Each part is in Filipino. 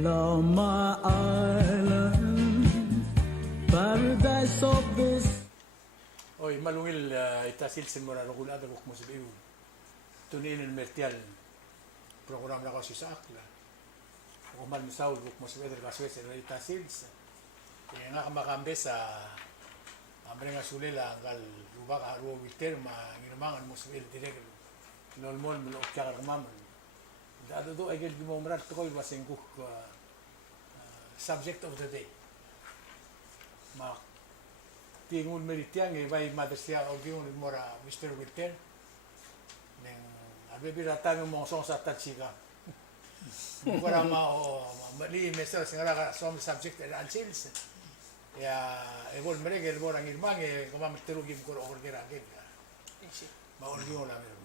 Hello, my island, paradise of this. Oy, malungil itasil sin mora rogul ada buk musbiu. Tunin el mertial program na kasi sa akla. Ako man misaw buk musbiu der kasi sa itasil. Kaya nga kamakambe sa amre nga sulela ngal luba ka ruwa witer ma nginamangan musbiu direk. Nolmon mo kaya kamaman. Dado do ay gel gimomrat to koy basengku subject of the day. Ma tingun meritiang vai madrasia ogiun mora Mr. Wilter neng abibiratan mo song sa tatsiga mukara ma mali mesel singara ka som subject and ansils ya ebol merege ebol ang irmang kama terugim ko or geragin ma ogiun la mer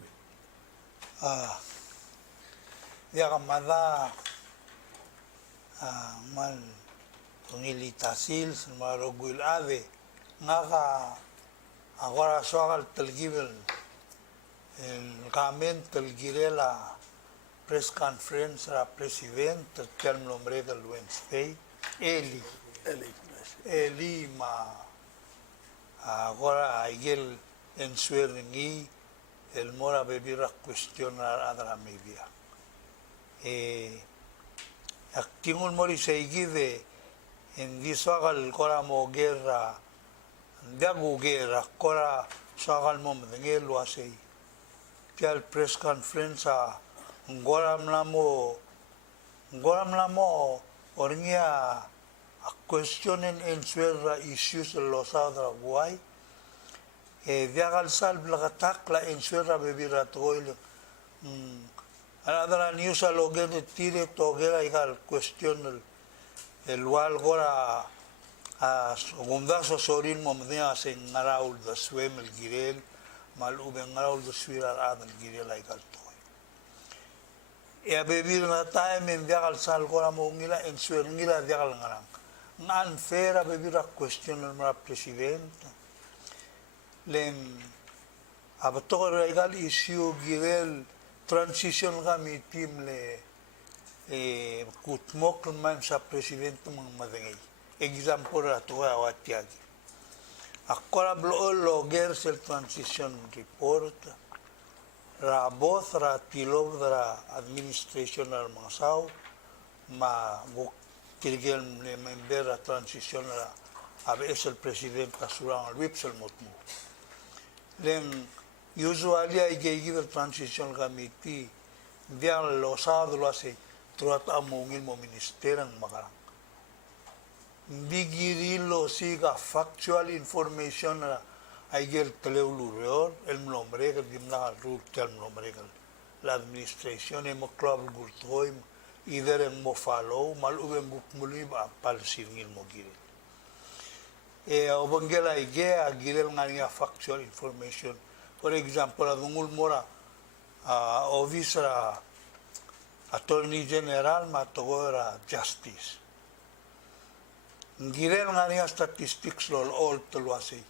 dia kamada mal tungilitasil marogul ave ngaka agora soal telgibel el kamen telgirela press conference la presidente tel nombre del Wednesday Eli ma agora aigel en sueringi el mora bebira cuestionar adra media actingul mori seigide en disoagal kora mo guerra dagu guerra kora soagal mo ngelo asei pial press conference ngoram lamo ornia a questionen en suera issues los adra guai diagal sal blagatak la en suera bebira toil adra news alogen tire togera igal question el wal gora a gundaso sorin momdea se ngaraul da swem el girel mal uben ngaraul da swira adal girel ay kaltoy e a bebir na time en diagal sal gora mo ngila en swir ngila diagal ngarang nan fera bebir a question el mara presidente len abato regal issue girel transition kami team le kutmok man sa presidente mga madangay example ato awatiagi akora blo logger sel transition report ra both ra tilov ra administration ar mga saw ma buk tirgel le member ra transition ra abe el presidente kasurang whip sel motmo len usually ay give transition committee dia losado lo hace trot amungil mo ministerang makarang bigirilo siga factual information na ay gel teleulureor el nombre que dimna rule tel nombre que la administración mo club gurtoy either en mo follow mal uben bukmuli ba pal singil mo giril obangela ay giril nga factual information. For example, adungul mora office ra attorney general matogora justice. Ngirel nga niya statistics lol all tulwasi.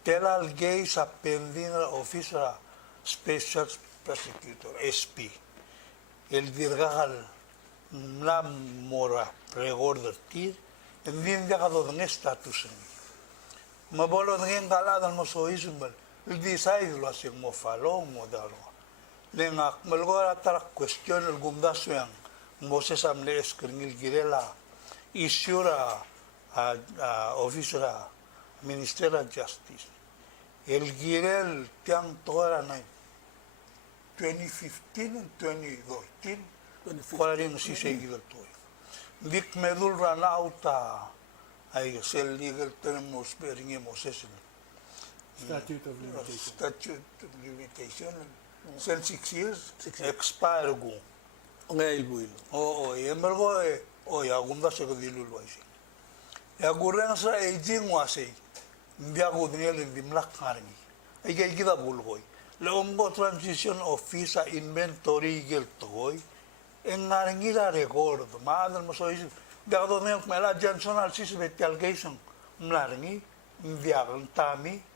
Telal gay sa pending office ra special prosecutor SP. El dirgal na mora pre-order tir hindi ka do ng status ni. Mabolo ng kaladan mo so isumbal. El decide lo hace mo follow mo dalo lenga malgora tara question el gumdaso yang moses amle eskrngil girela isura officer minister of justice el girel tiang tora na 2015 and 2014 wala rin si segil to dik medul rana auta ay sel legal terms bearing moses statute of limitation. Statute of limitation. Sen 6 years, expire go. Ngayon buil. Oo, embargo ya gunda se ko dilul wasi. Ya gurang sa aging wasi. Mbia ko dinel dimlak karni. Ay gay kita bulgoy. Laom go transition office sa inventory gel toy. En ngaringi la record. Maadal mo so is. Mbia ko dinel mela Johnson al sis betal gayson. Mlaringi mbia ko tami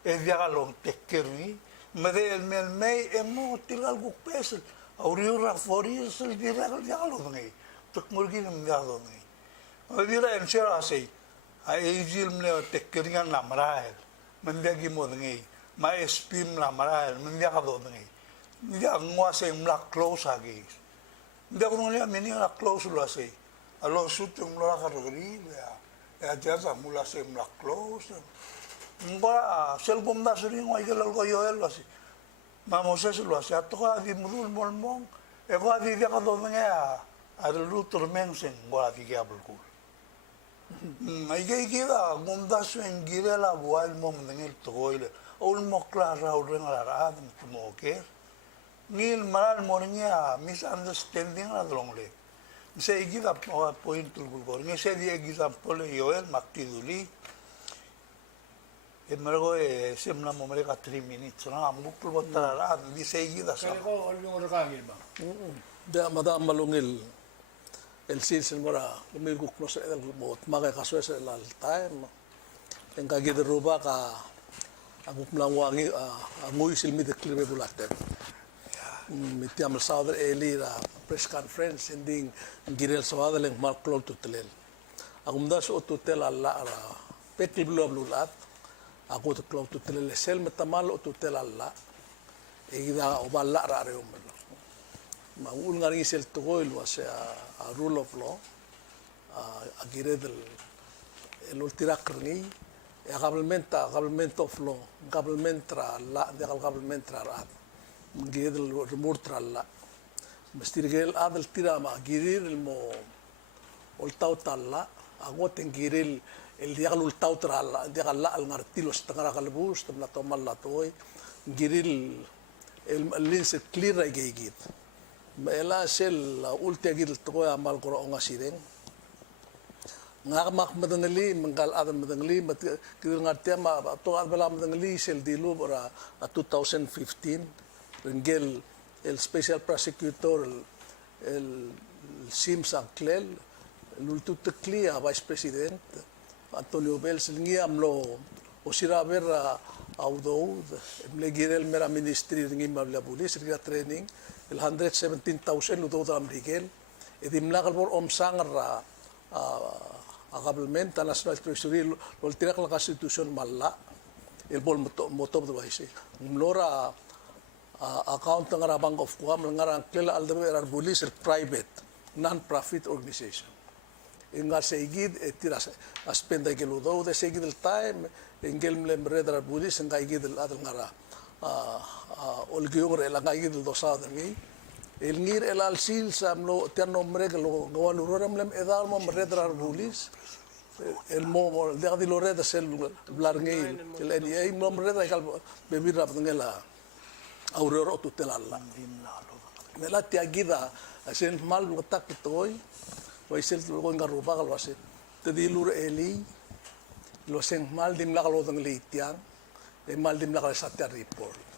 viagalong tekkerni made el melmei emo tilal gukpesel auriura foris el viagalong ngai tukmurgi ng gado ni. Madira en sir asay ay ejil mle tekkeringan na marahel. Mandiagi mo ngi ma espim na marahel mandiaka do ngi. Hindi ang ngwase mla close agi. Hindi ako nung mini na close lo asay. Alo sut yung mla karugri ya jaza mula say mla close. Ngora selbom da suri ngoi gelal ko yoel asay. Mamoses lo asay ato ka di mulul molmong. E ko di dia ka do ngi adulu turmensen ngora di gabul. Ay kaya mundas yung girela buhay mo mendengil tukoyle. Ul mo klara ul ngara adam tumoker. Ngil maral mo niya misunderstanding na dolongle. Sa igida point tulgul. Ngi sa di example yoel maktiduli. E margo semna mo mereka 3 minutes na mukul botara di sa igida sa. Kaya ko, yung orakangil ba? Da madam malungil el silsil mora kumil kukno sa el bot maga kaswe sa el time en kagi de ruba ka aguk mlangwangi angui silmi de klime bulate mitiam sauder eli la press conference ending girel sawada leng mal klol tutelel agum das o tutel alla ara peti blu blulat aku to klol tutelel sel metamal o tutel alla ida o balla ra re maul ngari sel to goil was a rule of law a gire del el ultirakrni e government of law government tra la de government tra rat gire del remur tra la mestirgel adel tira ma gire el mo ultau talla agoten gire el diagal ultau tra la diagal la al ngartilo stangara kalbus tamla tomal la toy gire el linse clear igegit Ela sel ulti agil to amal ko nga sireng. Ngamak madangali manggal adam madangali mat kir ngartia ma to albala madangali sel dilu para 2015 ringel el special prosecutor el Sim Sanklel l'ultu teklia vice president Antonio Bels ngiamlo o sira ver audo mlegirel mera ministry ringim mabla pulis ringa training el 117,000 luto dalam rigel edim lakal por omsangar a government a national treasury lol tirak la constitution malla el bol motob do baisi mlora account ngara bank of kuam ngara klela aldabe ar bulis el private non profit organization inga seigid etiras aspenda que ludo de seguid el time engel mlemre dar bulis nga igid el adal ngara olgiore la ngai del dosada ngi el ngir el alsil samlo ter nombre que lo gawaluram lem edal mo redrar bulis el mo de di lo red sel blar ngi el ni mo red kal bebir rap ngela aurora tutelalla nela tiagida asen mal tak toy waisel lo ngaruba gal wase te di lur eli lo sen mal dim la lo dang litiang e mal dim la sa report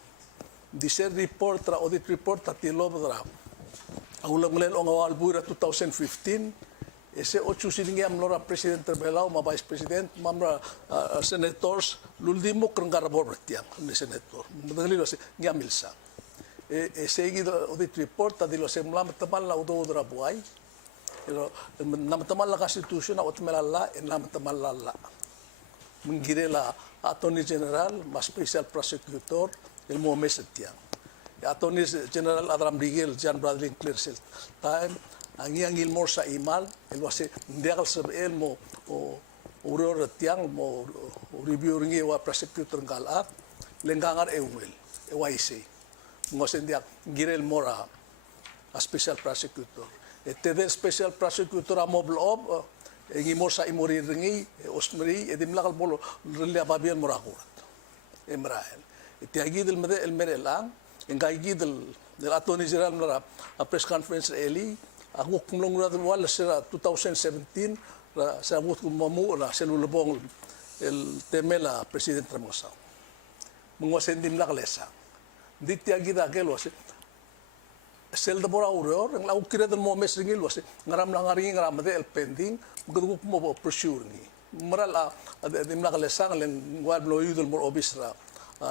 dice report tra audit report tatilo tra aulang lel ong awal buira 2015 ese 8 siningam lora president belau ma vice president mamra senators luldimo krangara bortiang ni senator madalilo se ngamilsa seguido audit report tatilo se mlam tamal la udo dra buai nam tamal la constitution at melalla en nam tamal la menggirela attorney general ma special prosecutor el mo mesetiang attorney general Adram Rigel Jan Bradley clear sel time ang ilmor sa imal el wase ndiakal sab el mo o uror tiang mo review ringi wa prosecutor ngalat lengangar ewel ewaisi mo sendiak girel mora a special prosecutor eteder special prosecutor a moblob ngimor sa imori ringi osmeri edimlakal bolo relia babiel morakurat emrael tiagi del mede el merelang engai del attorney general mara a press conference eli aku kumlong na wala sira 2017 sa mut kumamu na selulubong el temela president Ramosa mungwasendim la kalesa di tiagi da gelo sel da bora uror ang lau kira del mo mes ringil wase ngaram lang ngaram de el pending guduk mo pursue ni maral dim la kalesa len wal lo yudul mo obisra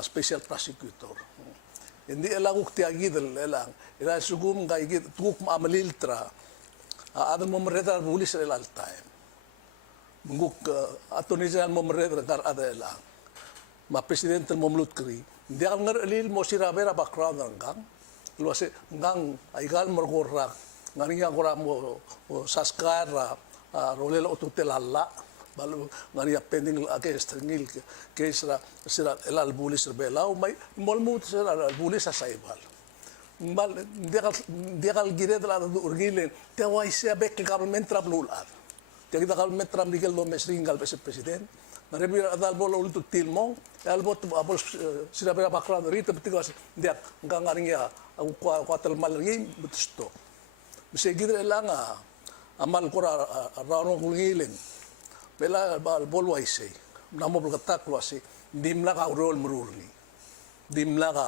special prosecutor hindi elang ukti agid elang ila sugum ga igid tuk amalil tra Adan mo mereda bulis el al time. Munguk Attorney General mo mereda kar ada lang. Ma presidente mo mlut kri. Hindi ang ngar elil mo sirabera background ng gang. Luwase ngang aigal morgorra. Ngani nga gora mo saskara rolela otutelalla. Balu ngani pending against ngil kesra sira el al bulis rebela o may molmut sira al bulis sa saibal. Mal dia kal gire de la urgile te wa isia bek government trablulad te kita government tram digel do mesringal pes president na rebi adal bolo ultu tilmo al bot abol sira bera bakra rita betigas dia ngangaringa ko atal mal ngi betusto se gidre langa amal kora rano kulgilen bela bal bol wa ise namo bulgatak wasi dimla ka rol mururni dimla ka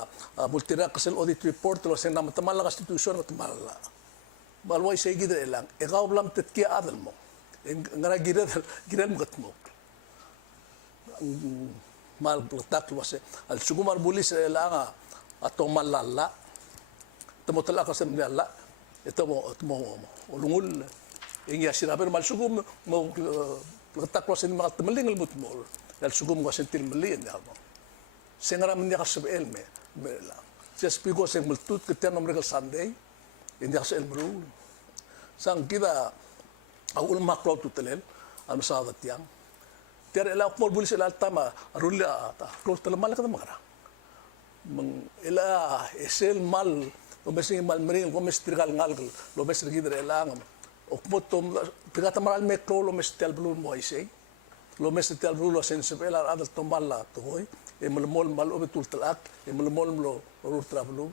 bultira kasel audit report lo sen namtamala ka institution namtamala balway say gidre lang ikaw blam tetki adal mo ngara gidre mo gatmo mal platak wase al sugumar bulis lang ato malala tamo tala ka sa malala ito mo ulungul ingya sinabi mal sugum mo platak wase mga tamaling mo al sugum wase tilmali na mo Sengara hindi ka sa elme. Just because ang multut kita ng Miracle Sunday, hindi ka sa elme. Sang kita, ang ulma crowd tutelel, ang masadat yang. Tiara ila ako bulis ila tama, arula, crowd talamal ka naman. Ila esel mal, lumesing mal mering, lumestrigal ngal, lumestrigidre lang. Okmotom, pigatamal me crowd lumestel blue mo isay. Lumestel blue lo sensibela adal tomala tuhoy. Malmol mal obetul talak malmol lo rur travelu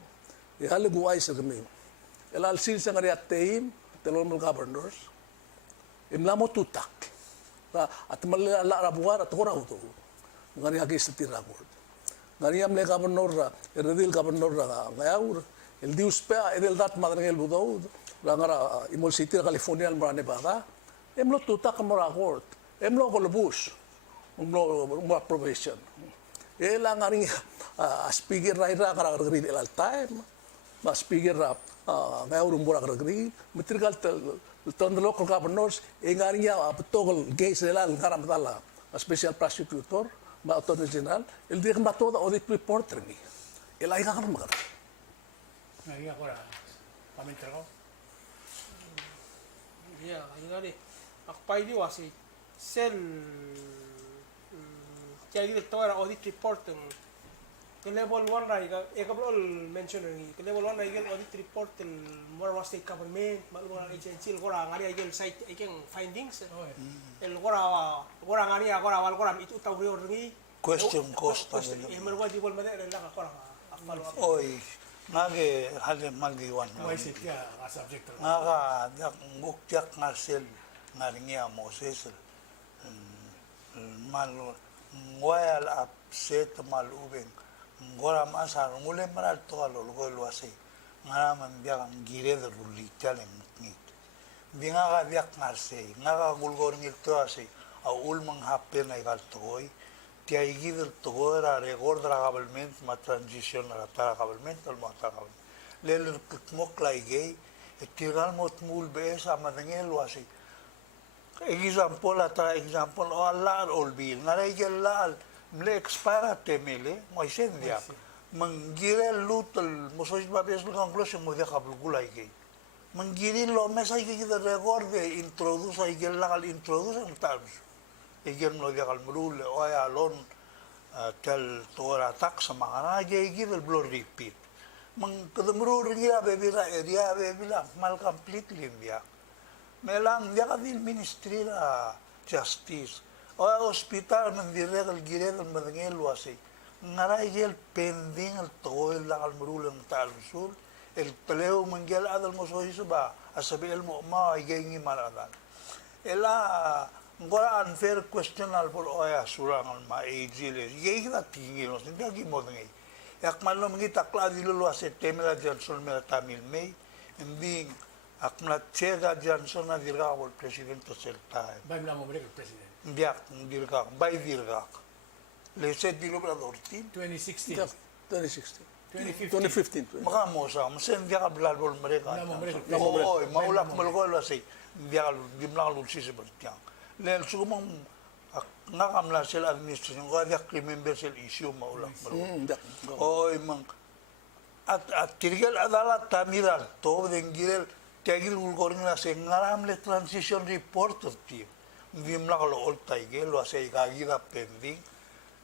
hal guai sagme elal sil sangari ateim telol governors imlamo tutak at mal la rabuar at hora uto ngari agi stira gord ngari amle governor redil governor ngaur el dius pa edel dat madrengel budou ngara imol city California marane bada emlo tutak mora gord emlo golbus mo approbation Elang aring speaker raira kara grid el time, ma speaker ngayon umbura kara grid, material ton the local governors, engaring ya apetogol case elal karam tala, special prosecutor, ma attorney general, el dia kena toda audit reporter ni, elai karam magara. Ngayon ako na, pamintra ko. Yeah, ayun ni. Akpay di wasi sel kaya dito tawa audit report ng level 1 ray ka ekabol mention ng level 1 ray audit report ng more state government malungan agency gora ngari ay site ikeng findings el gora ngari gora wal gora itu taw rio ngi Question cost pa emer wa di bol made la ka gora akbalo Oy, nage hale maldiwan. May sit ka, subject ko. Naga dak ngukyak ngasel ngaringia Moses. Mal ngoyal upset mal ubeng. Ngora masar ngule maral to alo lo wasi. Ngara man biak ngire de rulitale mutnit. Binga ga biak ngarse, ngaga gulgor ngil to ase. Au ulmang happen ay gal toy. Tia igidel togora regordra government ma transition na tara government al ma tara government. Lel putmok laigay etiral mot mul be sa madangel wasi. Example ata example o Allah ol bil ngaray gelal mle expire temele mo isendia manggire lutul mosois babes lu conclusion mo de kabul gulay gay manggire lo mesa que de recorde introduce ay gelal introduce en terms igen lo de kalmul o ya lon tel tora tax mga gay gidel blur repeat mang kadamro ringa bebira area bebila mal completely biya Melang dia kadil ministry la justice. O hospital mandirel girel madangel wasi. Ngaray gel pending al toil la al murulang talsul. El peleo mangel adal mo soy suba asabi el mo ma igengi maladan. Ela ngora unfair question al por oya surang al ma ejile. Yegi na tingin os hindi agi mo ngi. Yak man lo mangita kladi lo wasi temela Johnson mera Tamil May ending Akmlat Chega Johnson na dirga ko presidente selta. Baim lang mo balik ang president. Biak dirga, bay dirga. Leset dilo bla dortin. 2016. 2015. 2015. Maka mo sa, masen dia ka blal bol mereka. Wala mo balik. Oy, maulak mo ko wasi. dimlang lulsi seperti yang. Lel sumang ngakamla sel administration ko dia remember sel issue maulang. Oh imang at tirgal adalah tamiral to dengil tagil ulgoring na se ngaram le transition report ti dimla lo ol taigel lo se gagira pending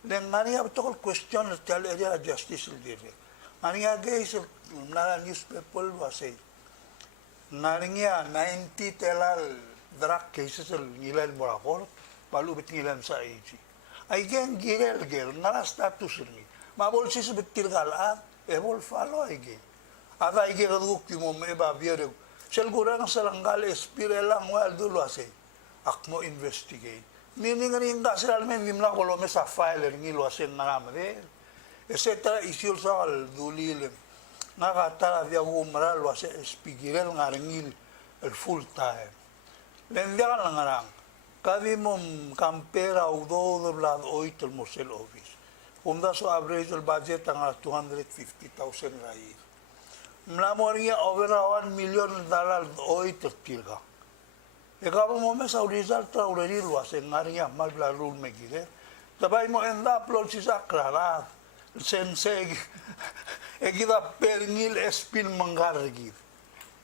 den ngani ab to question tel area justice dire ngani guys na newspaper lo se ngani 90 telal drug cases nilal morakor palu betilan sa IG ay gen girel gel ngara status ni mabol sis betil galat ebol follow ige ada ige gadu kimo me ba biere sel gurang salanggal espirelang wal dulo ase akmo investigate meaning ni nga sila men nimla ko lo me sa file ni lo ase naramade etcetera isul sa al dulil nga katara dia umra lo ase espigirel ngaringil el full time len dia lang ngarang kadi mom campera udo de blad oito el mosel office Umda so average el budget ang 250,000 rai. Mlamoria over $1 million oy tertilga. Eka mo me sa result tra ureri lo asen ngaria mal bla rule me gide. Tabay mo enda upload si sakrara. Sense egida pernil espin mangargi.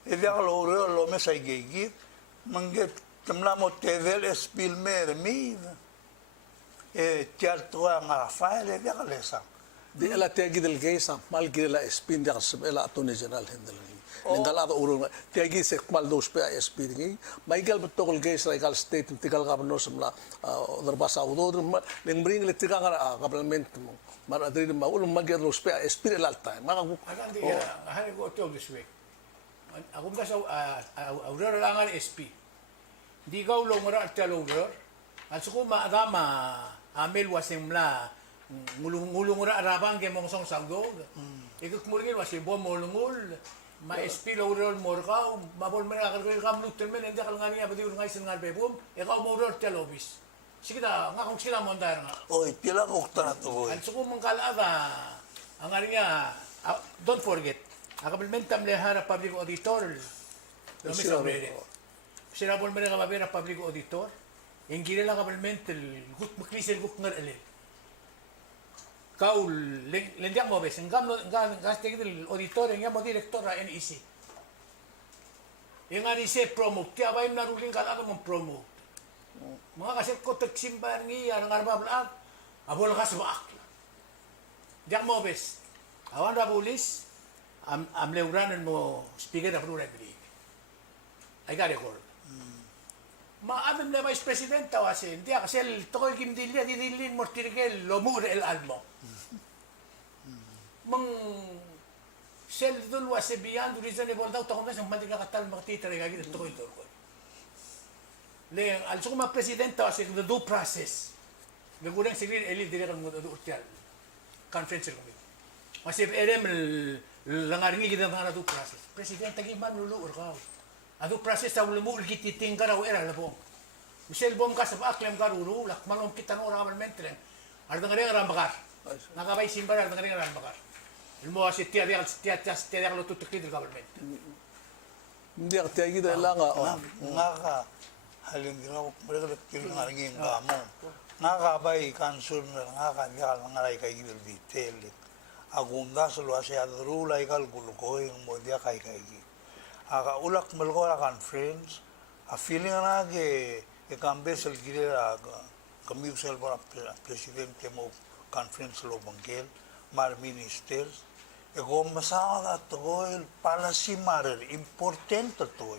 Edia lo me sa gegi manget tamlamo tevel espil mer mi. Tiarto ang Rafael dia kalesa. Di ala tiagi del geisa mal gila espin dia sebela attorney general handle ni. Nindal ato urung tiagi se mal dos pe espin ni. Michael betokol geisa legal state tikal governor semla derbasa udo ning bring le tikang government mo. Mara diri ma ulung magir dos pe espin el alta. Maka Akan dia hari go to this way. Ako mga sa aurora langan SP. Di gaw lo mara at aurora. Also ko maadama amel waseng mla ngulung ra arabang ke mong song sagdog. Ikut mulgin wasi bom molungul ma SP lo rol morgaw mabol mera kal kam lutel men hindi kal ngani abdi ur ngai sengal bebum ikaw mo rol telobis. Sige da nga kung sila mondar nga. Oy pila ko ta to. Also ko mong kalada ang ariya don't forget. Akabilmentam lehara public auditor. Lo sila bol mera ka public auditor. Yung gila lang kabalmente, gut makrisel gut ngar ele. Kau lendiak mo bes, engam gastek del auditor, engam mo direktor ra NEC. Yung NEC promote, kaya ba yung naruling kalado mong promote. Mga kasi ko tagsimbahan niya, ang arbablaag, abol ka sa baak. Diyak mo bes, awan ra pulis, amlewranan mo speaker na puro rebeli. I got record. Maadam na vice president tawasin. Dia kasi tokoy kimdilya didilin mortirgel lomur el almo. Mang sel dul wase beyond reasonable daw takom na sang mantika katal makatitra gagit tokoy tokoy. Le also kuma president tawasin the due process. Nagurang sigil eli dire kan mo do urtial. Conference ko. Masip erem langaringi kita ngara due process. President tagi man luluur ka. Ado proses sa ulumul gititing karaw era labong. Michelle bom ka sa aklem karuru lak malom kita no ramal mentre. Arda ngare ram bakar. Nakabay simbar arda ngare ram bakar. Ilmo si tia lo tutukli del government. Hindi ka tiagi da lang Nga ka halin gira ko mereka kiri ngaringin gamo. Nga ka bay kansul nga ka dia ngaray kay gil detail. Agunda selo ase adrula ikal gulukoy mo dia kay aga ulak melgora conference a feeling na que cambes el gire kami usel para presidente mo conference lo bangkel mar ministers e go masada to el policy matter important to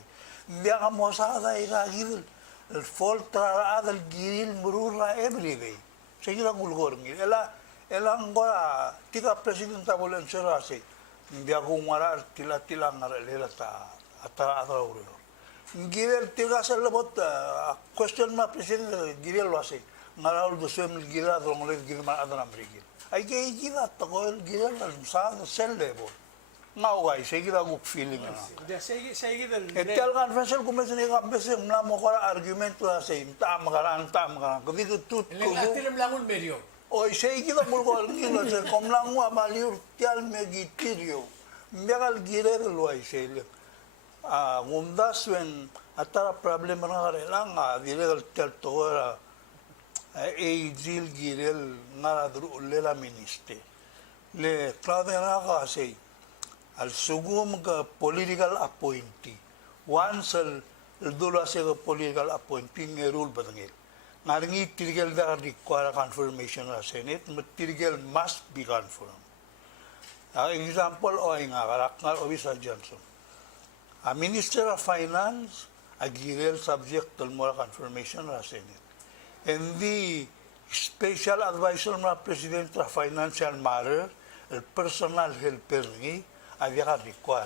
dia ka mosada ira gil el foltra adal gil murura everyday seguira gulgor ela ngora tika presidente bolen serase dia kumara tila ngarelela ta atara uro gire tila sa labot question ma presidente gire lo ase ngaral do sem gire do ngole gire ma adana brigil ay gay gire ta ko gire la sa sel level ngaway seguida go feeling na Dia segi del etel conference ko men ni kambes na mo ko argumento ase ta magaran kadi tut ko Atilem langul medio. Oy seguida bulgol ngilo se komlang wa maliur tial megitirio megal gire lo ay sele. Ngundas wen Atara problema na karela nga, dili tel toa Gil Girel nga dru lela minister. Le klave na kasi al sugum ka political appointee. Once al dula se ka political appointee ngerul batangil. Ngaringi tirgel da require confirmation na Senate, but tirgel must be confirmed. Example o nga karak nga Obisa Johnson. A Minister of Finance, a girel subject to more confirmation na Senate. And the special advisor na President of Financial Matter, el personal helper ni, avia require.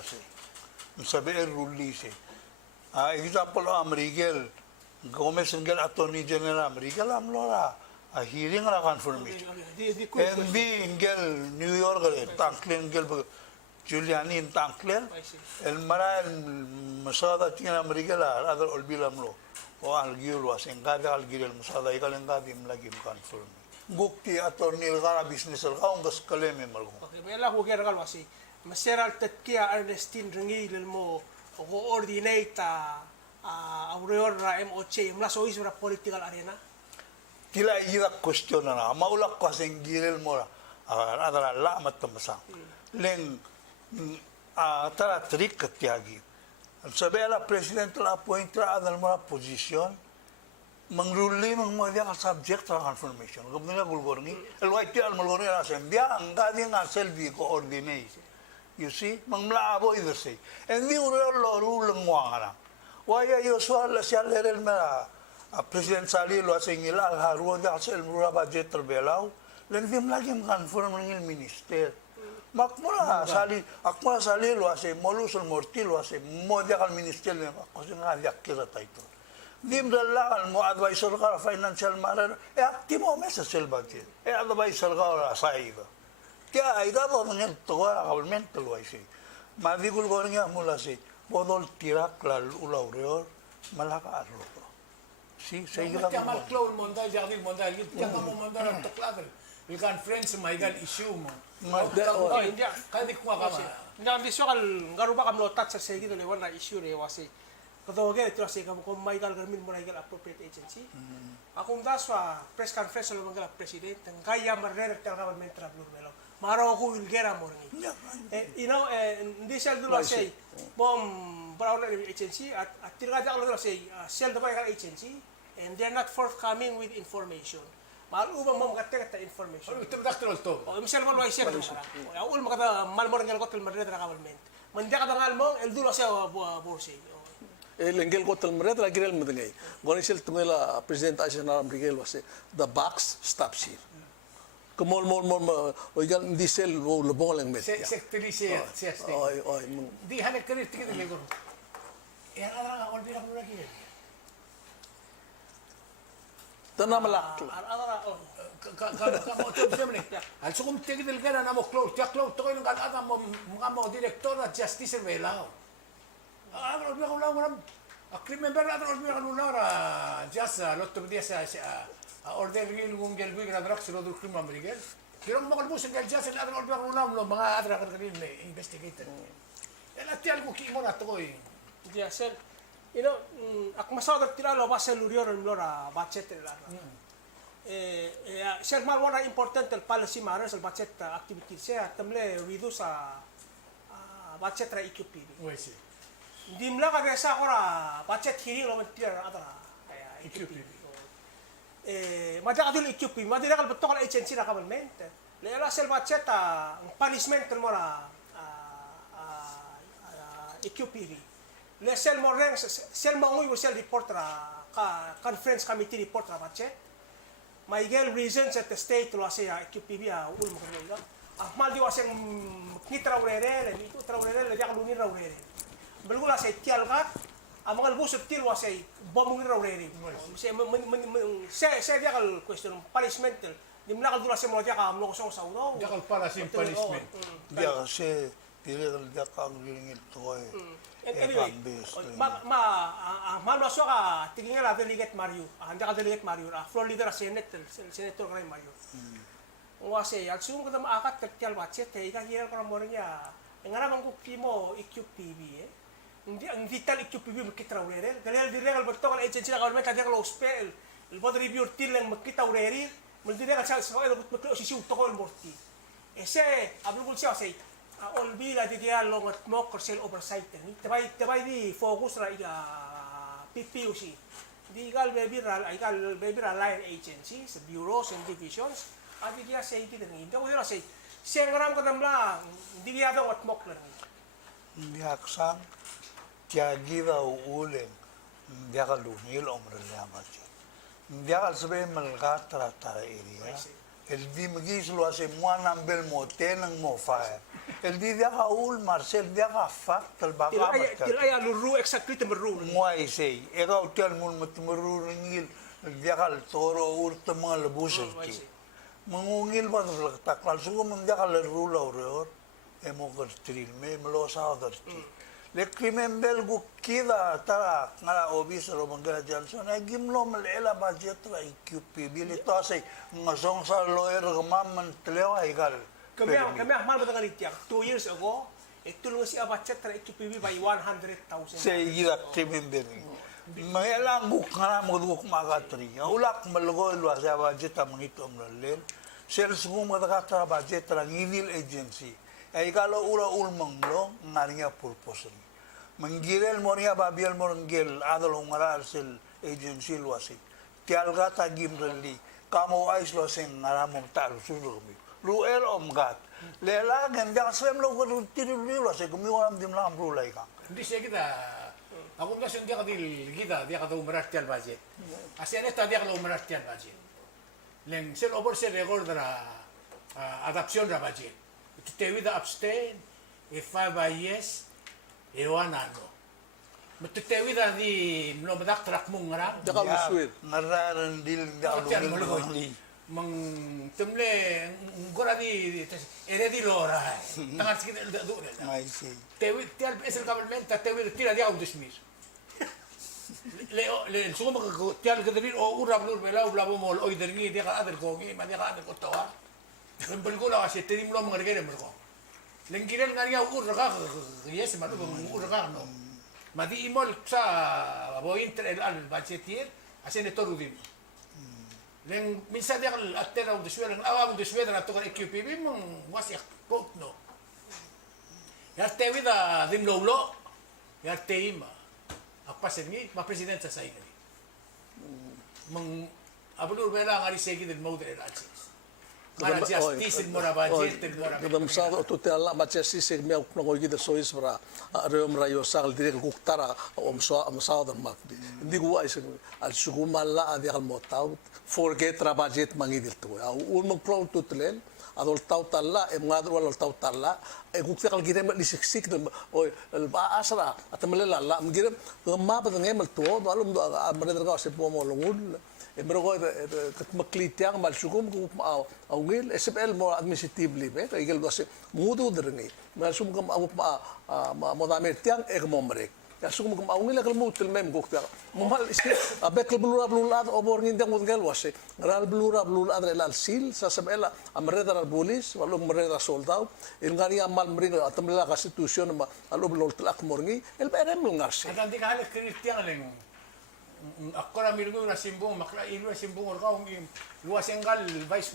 Sabi rulise. Example o Amrigel, Gomez Engel Attorney General Amrigel amlora, a hearing na confirmation. And the Engel New York, Tanklin Engel Giuliani in Tanklin, el Mara Masada Tina Amrigel, other Olbilamlo. O algil was engada algil musada ikal engadi mlagi confirm gukti attorney ka business ka ang gaskale me malgo okay may la ko kaya kal wasi maseral tetkia Ernestine Rengil mo coordinate aureur ra MOC mla so isura political arena tila iya question na maulak ko sa girel mo adara la matamasa leng tara trick katiagi sabi ala president la appoint ra adal mo position mangruli mang mo dia subject ra confirmation gabna gulgorni el white al malgorni ra sembia angadi nga selvi coordinate you see mangmla abo either say and we were lo rule ngwara waya usual la sia lerel ma president sali lo singila haru dia sel mura budget terbelaw len dim lagi confirm ng minister makmura sali akmura sali lo ase molusul morti lo ase modia kal minister ne ko singa yakira taito dim dalla mo advisor ka financial matter e aktimo mesa sel budget e advisor ka saiba kaya aida do ng toa government lo ase madigul ko nga mula si bodol tirak lal ulaureor malaka arlo si Kaya mal-clone mo dahil jakil mo dahil kaya mo mo dahil tuklagal. We can friends mo igal issue mo. hindi Kadi ko ka ma. hindi ang disyo kal garuba kam lotat sa segi to lewan na issue re wasi kato ge ito kasi kam kung may gal garmin mo na igal appropriate agency akong daswa press conference lo mangal president ang kaya marrer tel government travel melo maro ko ilgera mo rin hindi siya dulo say bom brown agency at tirada ko say sel da ba agency and they're not forthcoming with information malubang mo makateka information Ito doctor to. o misal mo loy siya o ul makata malmor ngel kotel marrer government mandi ka dangal mo el dulo siya borsi Lenggel ko tal meret la girel madengay. Goni sel tumela president asya na Miguel wase the box stops here. Kumol mol o igal hindi sel wo lobong lang met. Secretary siya state. Oy Di hanek karir tigit lego. Yan ara all bira ko lagi. Tana malak. Kamu tuh siapa nih? Al sukum tigit lego na mo close. Tiak close to yung kalata mo mo director na justice velao. All bira ko lang mo. Akrim member na all bira ko lang just lot of dia sa order gil kung gel gil na drak silo do krim Miguel. Kirong mo kalbus ng just na all bira ko lang lo mga adra kan kanil investigator. Yan at yan ko kimo na to ko eh. yeah sel akmasada tiralo ba sel lurior lora budget la sel mal wala important el policy matters el budget activities siya tamle reduce budget ra EQP Wait see. dimla ka sa kora budget hearing lo tira adara EQP madaka dil EQP madira kal betok kal agency na government lela sel budget punishment mo ra EQP le sel mo reng sel mo ngoy sel report ra ka conference committee report ra budget Miguel reasons at the state lo siya EQP ul mo ko mal di waseng nitra urere ni tu traurere le jak lunir urere belgula say tial kat amang albusot til wasay bomong urere se dia kal question punishment dimla kal dula se mo dia ka amlo ko sa uno Jakal para sim punishment. dia kasi tirel dia kang ringil toy anyway mal masuk ka tingin la delegate Mario handa ka delegate Mario floor leader senator kay Mario wase at sum ko maakat tektial budget kay ka hier ko mo rin ya ngara mang ko kimo EQPB ang vital IQPB makita ureri galel dire berto kan agency na government kadi kalau spell el bod review til lang makita ureri maldire ka sa el maklo si siu toko el morti ese ablu bul siya say all bila di dia longat mo korsel oversight ni tabay di focus ra iga PPUC di gal baby line agencies bureaus and divisions adi dia say di ni daw yun say sengram ka damla di dia daw at mok lang Hindi aksang tiagida uuleng hindi akalungil omreliamati. Hindi akal sabihin malgatra tara area. El di magis lo ase muanambel mo tenang mo fire. El di dia ka ul Marcel dia ka fact al baka Tilaya luru exactly temeru. Muay say ikaw tiyan mo matmarurungil dia ka toro urta mga labusan ki. Mangungil ba ng takal sugo man dia ka larula urior. Emo kertil me melosa oderti. Le krimembel gu kida tara ngala obis ro mangala Johnson ay gimlo melela budget ra IQP bili to say ngasong sa lawyer gamaman tleo ay gal. Kami mal ba tiyak 2 years ago itulong si budget ra IQP by 100,000. Say gira krimembel. Mayala gu ngala mo gu magatri. Ulak malgo lo sa budget amangito mlel. Sales gu madakatra budget ra ngidil agency. Ay kalau ura ulmang lo ngarinya purpose ni. Menggirel mo niya babial mo ngel adal ngara sel agency lo asi. Tial gata gimreli kamo ais lo sing ngaramong taru sulu mi. Luel omgat. Lela ganda kasem lo ko tiru lo asi gumiwam dim lam rulay ka. Hindi siya kita. Ako nga siya dia ka umarat tiyan budget. Asya nito dia ka umarat tiyan budget. Leng sel over sel record na adapsyon na budget. Tewi da abstain, if 5 yes, ewan ano. Matutewi da di mlomadak trak mong ngarap. Dia kalau suit. Ngararan dil da Tiyan mo lo lugoy. Mang tumle ngora di ere di lora. Tangan sikit da doon. I see. Tewi tial esel government tewi tira dia dismiss. Le sumo mag tial kadrin o ura blur bela u blabo mol oy dergi dia ka adel kogi man dia ka adel kotawa. Rembel ko la kasi tirim lo mga regere mo ko. Lengkiran nga niya ura ka yes manu ura ka no. Madi imol sa boyin el al budgetier asen ito rudim. Leng minsan dia kal atera u deswela ng awam deswela na to kan EQPB mong wasyak quote no. Yarte vida dim lo yarte ima. Apasen ni ma presidente sa ini. Mang abulur bela ngari segi del model alsis. Mana justice mo na budget mo na. Kadam sa to tela ma justice me no go gida sois para reom rayo sal dire kuktara sa da mak. Hindi ko ay al sugumala adi al motaut forget ra budget mangidil to. Un mag pro to tlen adol tau talla e ngadro wal tau talla e kukta kal gire li siksik o el ba asra atamlela la mgire ma ba ngem to alum do amre ga se po mo lungul e bro kat maklitiang mal sugum ku awngil SPL mo administratively be igel do se mudu drengi mal sum kam aw mo da mertiang e mo mrek ya sugum kam awngil kal mutul mem kukta mo mal iske abek blura obor ngindang ngel wase ngal blura al sil sa sabela amre da bulis walu amre da soldado el ngari amal mringa atamla constitution ma alo blol tlak morngi el berem ngarse At hindi ka halos Christian leng. Ako na mirgo na simbong makla ilo na simbong orka ng luwas enggal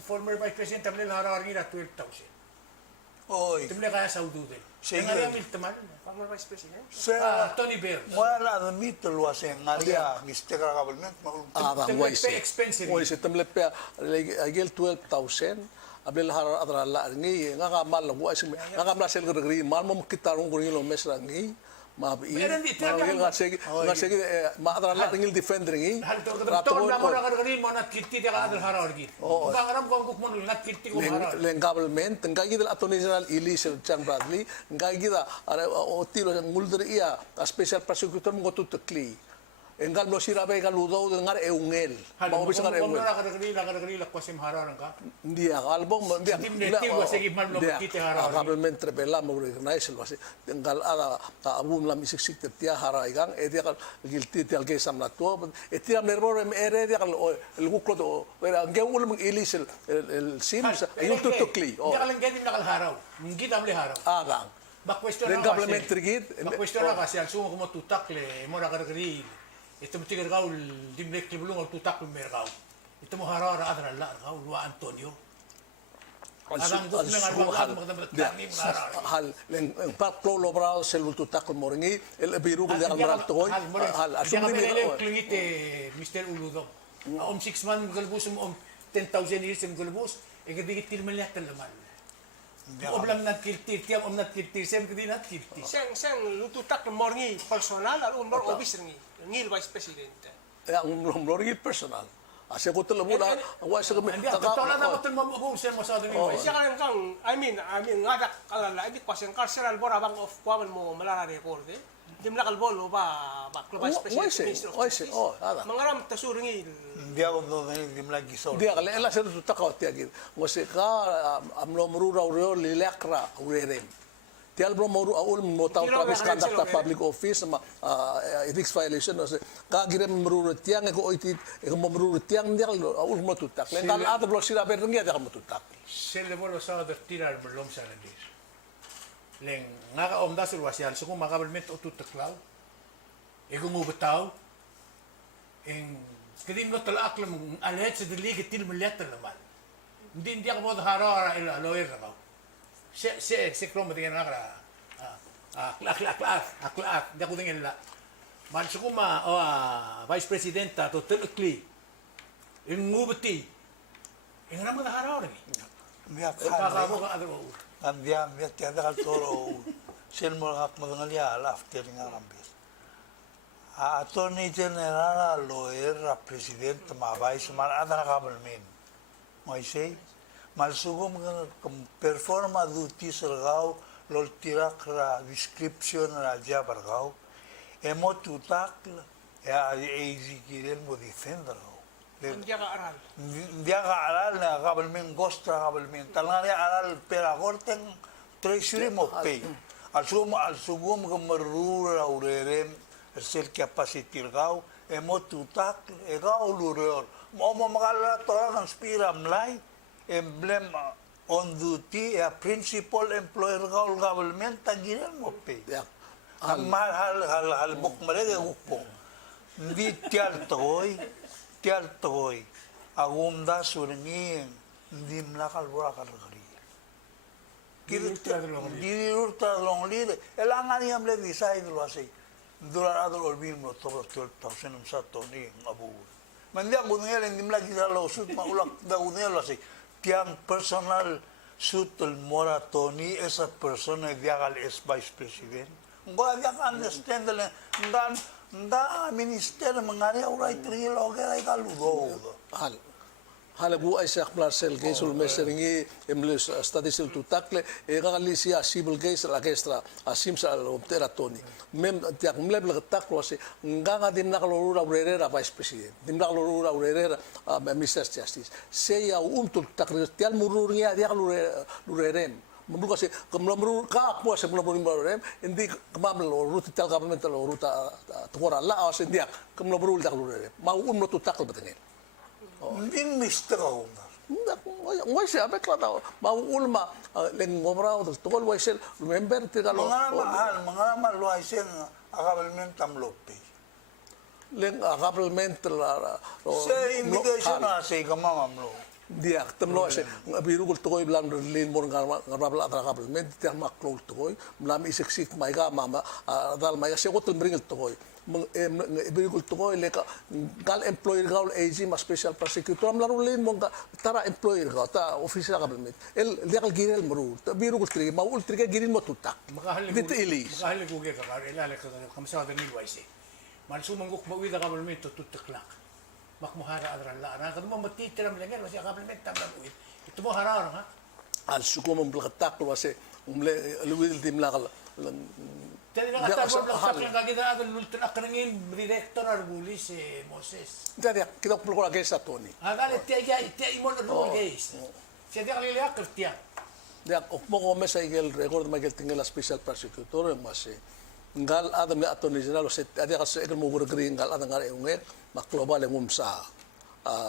former vice president tamle harar ngira 12,000. Oy. Tamle kaya sa ududel. Sige. Ngari ang miltaman. Former Vice President. Sa Tony Bear. wala na mito lo ase ngaria Mr. Government Tamle expensive. Oy se temle pe agel 12,000 abel har adra la ngi nga ka mal ngo as nga ka mal sel gri mal mo kitarong gri lo mesra ngi ma bi Meron di, talagang- nga segi ma adra la ngi defender ngi Hal to kadam na mo na kadagani mo nat kilti dia ka adal harar git. Bang aram ko kung mo nat kilti ko harar. len government nga gida attorney general Elise Chan Bradley nga gida o tiro ngulder ia a special prosecutor mo tutukli engal no sirabe galudo ngar eungel Hal mo mo bisa ngar mo eungel na kadagani la kwasim harar ka. Dia album dia Dimnetivo, sige, man, lo makiti haraw. Government rebela mo recognize lo kasi tinggal ada abum lam isiksik tia haraigang dia kal guilty tial ke samla to tia nervo ere dia kal el guklo do era ngeul mang ilis el sims yung tutukli Hindi ka lang ganyan nakal haraw. Hindi tamli haraw. agang Ba-question Len na government rigid. ba-question na kasi ang sungo mo tutakle, mo na karagri. Ito mo tigar gaul, dimlek libulong ang tutakle mergaw. Ito mo harara adra la gaul wa Antonio. Agang guk na nga magdamot kami harara. hal leng pat pro lo brao sel ultu tak mo ringi el biru ko dal maral toy hal asum ni klingite Mr. Uludo. Om 6 man galbus om 10,000 years ang galbus. Igabigit tilmalyak talaman. Om lang natkiltir, tiyam om natkiltir, sem kadi natkiltir. Sang lututak mo ringi personal al umor office ringi. Ngil vice presidente. ya um lo ringi personal ase ko tele mula wa sa kami Hindi, totoo na dapat ito mabugong siya mo sa ating Oh, siya kan kang I mean ngadak kalala ibig pasen carceral bora bang of kwaman mo malara record eh. Dimla kalbolo ba vice president Why say? Oh, ada. Mangaram tasuringi. Hindi ako doon, hindi mo lagi sa dia kala ela sa tu takaw tiagin mo se ka amlo murura uro lilakra urerem tial bro moru aul mo taw trabis conduct of public office ma ethics violation no se ka girem murura tiang ko oiti ko murura tiang dia aul mo tutak len dal ada bro sila ber ngia dia mo tutak Sila mo sa other tirar berlom sa nandir. Leng nga ka omda sul wasyal so kung makabalment o tutaklaw. E kung ubataw. Eng kadim no talak lang alet sa dili gitil malet naman. Hindi ako mo harara ila lawyer ka. Se krom tingin na kara. Klak. Di ako tingin la. Man so kung vice presidenta to telekli. Eng ubati. Eng naman na harara. Hindi ako Kakamo ka ano. Andiam, ya tiada kal toro. Sel mo hak madangalia after nga kambis. Attorney General, lawyer, president, vice, ada na kabalmin. Mo say, malsugo mga performa duty sergao, lol tirak ra description ra jabargao. Emo tutak ya exigiren mo defender. Hindi ka aral. Dia ka aral na kabalmin gostra kabalmin. Talang dia aral pera korteng treasury mo pay. Al-sugum marura urerem sel capacity gao emo tutak egao lureur. Mo makala tora ng spira mlay emblem on duty a principal employer gao government tagiran mo pay. Ang hal buk marega ukpo. Hindi tial toy agumda suringin hindi mlakal bura karagari dirurta long lire elangan yam le visay lo asay durar adol olbil mo to 12,000 sa toni abu mandiang gunel hindi mlagi sa lo sut maulak da gunel asay tiang personal sutul mora toni as a person diagal es vice president ngwa dia understand le nda minister mangari aurai triloger ay kaludo hal bu ay sak plarsel ke sul meseringi emles stadisil tutakle e galisia civil case la kestra asim sa opteratoni mem tiak mlebel taklo se nganga dim nakalorura urerera vice president dim nakalorura urerera minister justice se ya takre tial mururnya dia lurerem Membuka si kemelamru kak puas kemelamru imbarem indi kemamlo ruti tel government lo ruta tukora la awas india kemelamru tak lure mau umno tu takal betengel din mister ko ngoi se abek la tau mau ulma leng ngobrao tu tol waisel remember te kalau mga mahal lo ay sen akabalmen tamlope leng government la se invitation na se kamamamlo dia temlo se biru gul toy blan lin mor ngarbla atra kabel men ter maklol toy mlam iseksik mai ga mama dal mai se gotul bring toy biru gul toy le gal employer gal AG ma special prosecutor am laru lin mon tara employer ga ta official kabel men el legal girel mru biru gul tri ma ul tri ga girin mo tutak dit ilis makahali ko ka ka ilale ka kamsa da ni waisi man sumanguk mo wida kabel men tutuklak makmuhara adran la na kadmo matitiram lengen wasi kabelment tamla buit itu mo harar ha al suko mom blaqtak wase umle luwil dim lagal tadi na kata ko blaqtak lang kagida adal lultun akrangin director argulis Moses jadi kita perlu lagi satu ni agale tiya imon ro guys siya dia kali akr tiya dia okmo ko sa igel record magel tinggal special prosecutor mas ngal adam le attorney general se ada kasi egel mo burgri ngal ada ngare ungek mak global yang umsa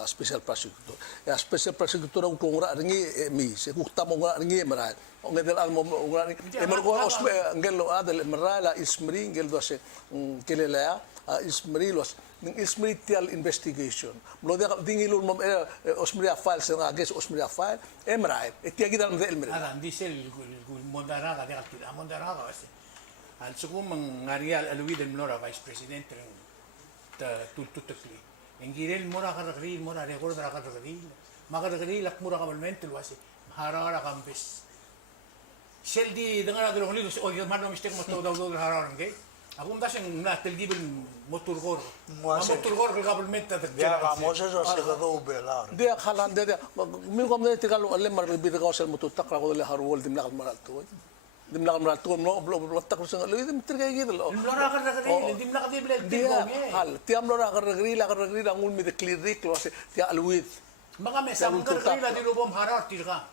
special prosecutor. Ya special prosecutor ang kung ringi mi se kukta mo ringi maral. O ngedel al mo ringi emor ko osme ngelo adel marala ismri ngel do se kelelaya ismri los ng ismri tial investigation. Mlo de dingilul mom osmri file se ngages osmri file emrai etiagi dal mdel mri. Ara, hindi sila mondarada, di ka mondarada kasi. Al sukum ngarial aluwi del Mlora, Vice President, tututukli. Engirel mura karakri, mura record na karakri. Makarakri, lak mura kabalmente, luwasi. Harara kampis. Sel di, dengar ada orang lihat, oh, mana mistake motor daw harara nggak? Ako mda siyang natilgibel motor kor. Motor kor kabalmente at Ya Moses o se do belar. Dia khalan dia mi kom ne tikal alle mar bi ka sel mutu takra ko le harwol dim nakal maral to. Dim nakal maral to no blo takro sang le dim tirga gitu lo. Mlora karakri, hindi mo nakadibel Dia hal tiam lora karagri la ngul mi de clear rik lo se tia alwit. Mga mesa mong karakri la di lubom harar tirga.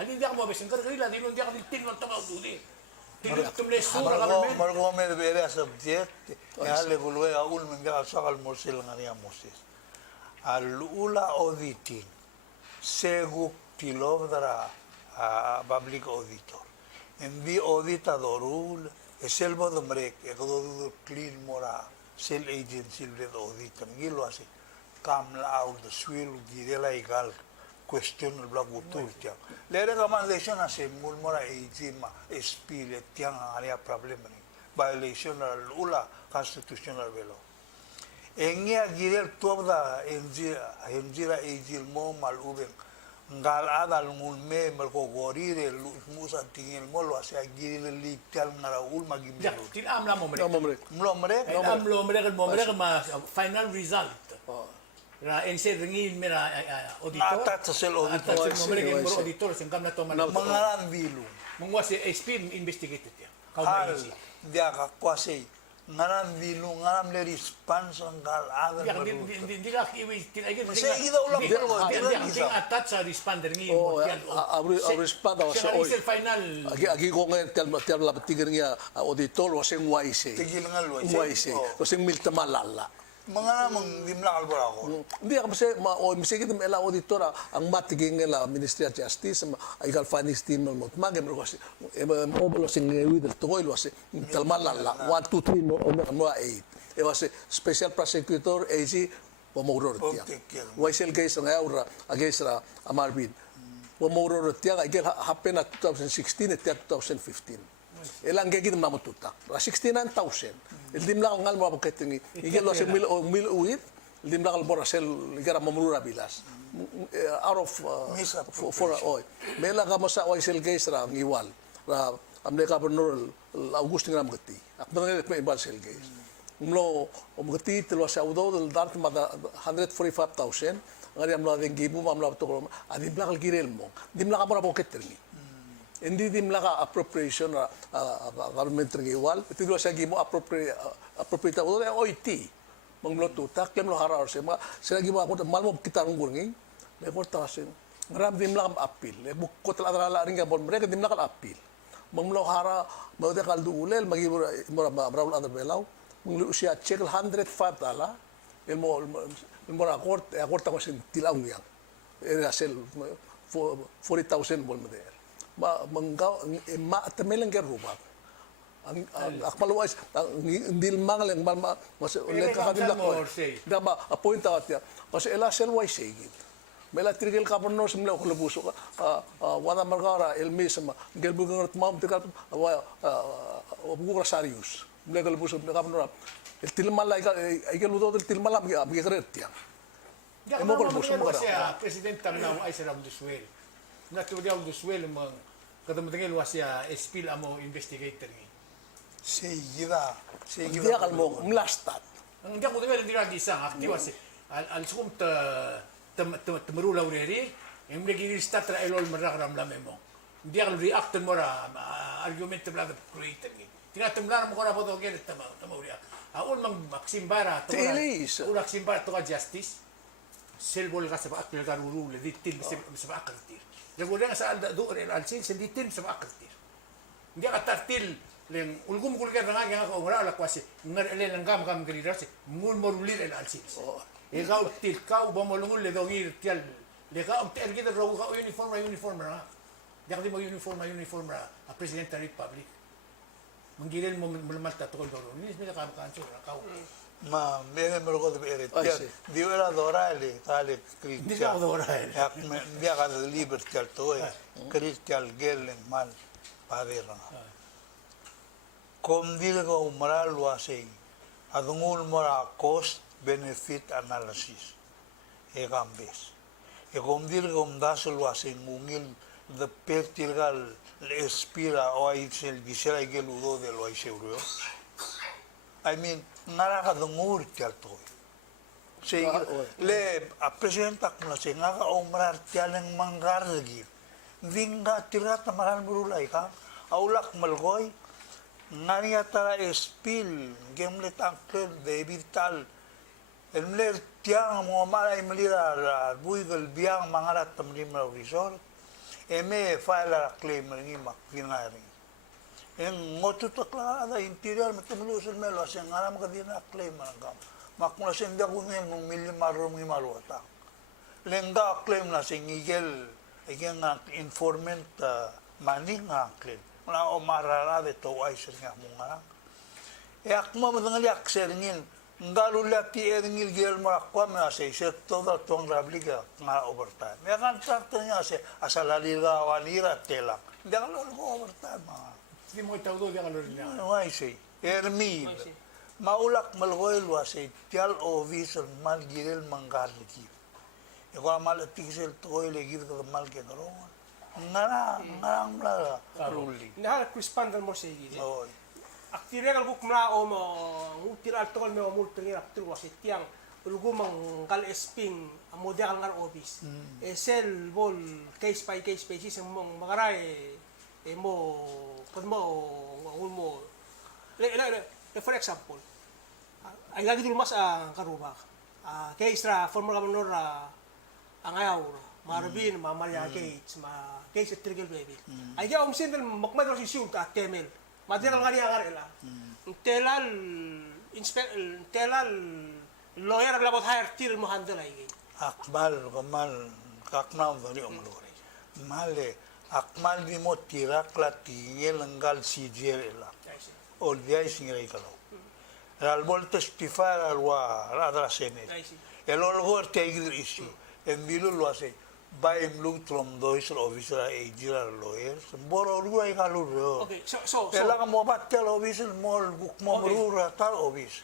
Alin di ako mabesang karakri la di lundi ako din ng tamaw duli. Tumle sura kabalmente. Margo me debere a subject. Ya le volve a ul menga sakal mosil ngaria Moses. Al ula auditing segu tilovdra a public auditor. Envi auditadorul es el bodomrek e godo clean mora sel agency le auditor ngilo así. Kamla out the swil girela igal question el black buturtia. Le recommendation ase mulmora ejima espile tiang area problem ni violation al ula constitutional velo. Engia girel tobda enjira ejil mo mal uben ngal adal mulme mal ko gorire musa tingel molo ase girel lital ngara ul magim. Ya, tinam la mo No mre. mo mre. Mlo mre ma final result. Ra ense ringil mera auditor. atat sa sel auditor. Atat mo mre mo auditor sing kam na to man. Mangalan bilu. Mong was SP investigated ya. Hal dia ka kwase ngaran bilu ngaran le response ngal adal. Ya di ka kiwi tinagin. Sige, kita ulang pero Dia atat sa responder ngi Oh, mo. abri responda Siya sa isel final. agi ko nga tel la tiger niya auditor wa sing waise. Tigil nga lo. Waise. O sing milta malala. Mga namang dimla kalbara ko. Hindi ako kasi masige dem ela auditora ang matiging la Ministry of Justice ay gal finance team mo magem ko kasi mo bolo sing with to oil was talmalala 1 2 3 no 8 it was special prosecutor AG pomoror tiya waisel case nga aura against ra amarbin pomoror tiya ay happen at 2016 at 2015 elang gagin mamututak 69,000 ildim lang ngal mo pagkatingi igel lo se mil uit ildim lang bora sel igara mamurura bilas out of for oil mela ka mo sa oil case ra ngiwal ra amne ka penur August ngram gati akman ne ibal sel case umlo umgati telo sa udo del dart ma 145,000 ngari amlo den gibu amlo to adim lang girel mo dim lang mo pagkatingi hindi dim laka appropriation government ngiwal ito do sa gimo appropriate o OIT mangloto tak kem lo harar se ma sila gimo ako malmo kita ngurnging me portasen ngram dim laka appeal le bukko tal adala ringa bon mereka dim laka appeal manglo hara mo de kaldu ulel magi mora braul adar belaw manglo siya check $105 el mo mora court ta ko sin tilaw yang era sel 40,000 bol mo der manggaw ma tamelang geruba ang akmaluwais dil mangalang malma mas ulit ka kanila ko dama appoint out ya kasi ela sel wai segit mela tirgel ka porno simla ko lubuso ka wala margara el misma gel bugangot mam tikal wa bugra sarius mela ko lubuso ka porno el tilmala ay gel udo del tilmala mi gretia Mo ko lubuso mo ka president tamna ay sa Duswel natural Duswel mo kadamdangel was ya espil amo investigator ni Seguida dia kalmo mlastat ang dia ko dinga dira gisang aktiwa si al sum temurula ureri em legi start ra elol marak ram lamemo dia kal react mo ra argument bla creator ni tinatumlar mo ko ra bodo gel tamauria aul mang maksimbara to ura simbara to justice selbol ka sa akil garuru le ditil sa akil Regular sa do al sin senditin sa akaltir. Hindi ka tartil len ulgum kulger nga nga ko wala la kwasi ngar ele lang gam gam gari rasi mul morulir el al sin. Ikaw tilkaw ba mo lungol le dongir tial. Leka ang tial kita raw ka uniform na. Di ka di mo uniform na a President of the Republic. Manggilin mo malmal tatol do. Ni sila ka kanso na kau. Ma me me lo ko de ere. Ay, sí. Di era dorale, tale Hindi ka Cristian. doray. Yak me dia ka de liberty al to Cristian gelen mal padera. Kom dil ko umaral wasing adungul mora cost benefit analysis. E kambes. E kom dil ko umdasul wasing ungil the pertilgal le espira o ay sel gisera igel udo de lo ay seguro. I mean, narakadungur tial to. Sige, le a presidenta kung nasi nga ka umrar tialang manggargi. Vinga tirat na maral murulay ka. Aulak malgoy. Nga niya tara espil. Gemlet angkel David Tal. Emler tiang mga malay malira buigal biyang mangarat tamlimra resort. Eme file a claim ringi makinaring. En ngotutok la ada interior matumulusul melo asing alam ka din na claim ang makmula sin dia kunin ng milimarum ni maluata. Lenga claim na sing igel igen nga informant maning nga claim. Wala o marara de to ay sir nga mga. E akma madangali akseringin ngalulat ti eringil gel mo akwa na say set todo tuang rabliga nga overtime. Ya kan traktor niya say asalalila wanira tela. Dia kan lo overtime mga. Hindi mo itaw do di ka lor niya. Why say? Ermi. Maulak malgoy wasay tial o visal mal girel manggarli. E ko mal tiksel toy le gir ka mal ke daro. Ngarang la ruli. Nahal Crispandal mo sa igil. Oy. Aktire kal gukmla o mo ngutir altol me o multengir aktir wasit tiang ulgumang kal esping amodya kal ngar office. Sel bol case by case basis mong magaray mo for example ay lagi dulu mas ang karubak case ra former governor ang ayaw Marvin Maria Gates case trigger baby ay ga umsin makmadro si siung ta temel madral ngari ila telal lawyer labot hire tir mo handle ay Akmal kamal kaknam dari omlore. Male akmal di mo tirak la tingel ngal CGL la. Ol dia singray kalo. Al vol testify al wa radra senet. El olgor te igir issue. En bilu lo hace. Ba em lug trom dois officer e gira lawyer. Boro lu ay kalu ro. okay so Ela ka mo batel officer mol guk mo rura tal office.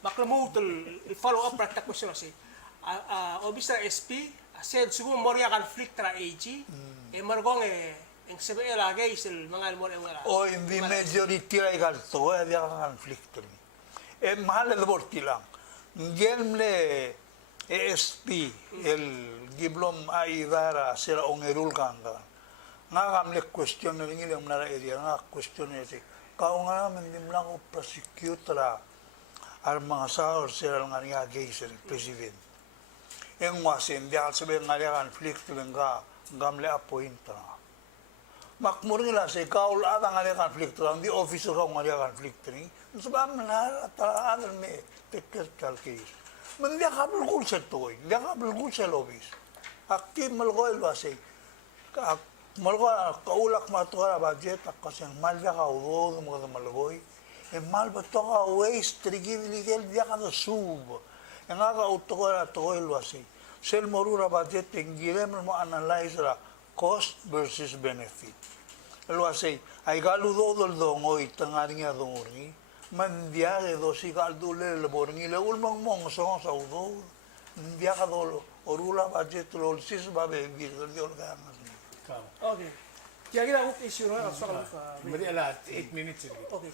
maklamu el follow up pratak ko sila si officer SP said sugo moria conflict tra AG e margong en sebe la guys el mga mo wala O hindi majority ay kalto ay conflict. E mahal na bortilang. Ngelmle ESP el giblom ay dara sila ongerul kanga. Nga kamle question na ringil yung nara area nga question na si kao nga naman dimlang ko prosecute ra ar mga saor sila nga niya guys el president. Yung wasin di at sabi nga niya conflict nga gamle appoint ra. Makmur nila sa ikaw lahat ang nga conflict lang, di officer ka nga conflict rin. Sabi na talaga may technical case. Man di ka bulgul sa toy, di ka bulgul sa lobbies. Aktif malgoy wasay. Malgoy kaulak matuwa budget kasi mal di ka udo mga malgoy. E mal ba to ka waste trigil legal di ka sub. Nga ka uto ka toy wasay. Sel morura budget ngirem mo analyze ra cost versus benefit. Lo asay ay galudo dol dongoy tangaring nga dongori mandia de dosi galdule le borngi le ulmang mong so sa udo ndia ka dol orula budget lol sis ba be gil gol ka okay kaya kita hook issue no so Mari ala 8 minutes yun. okay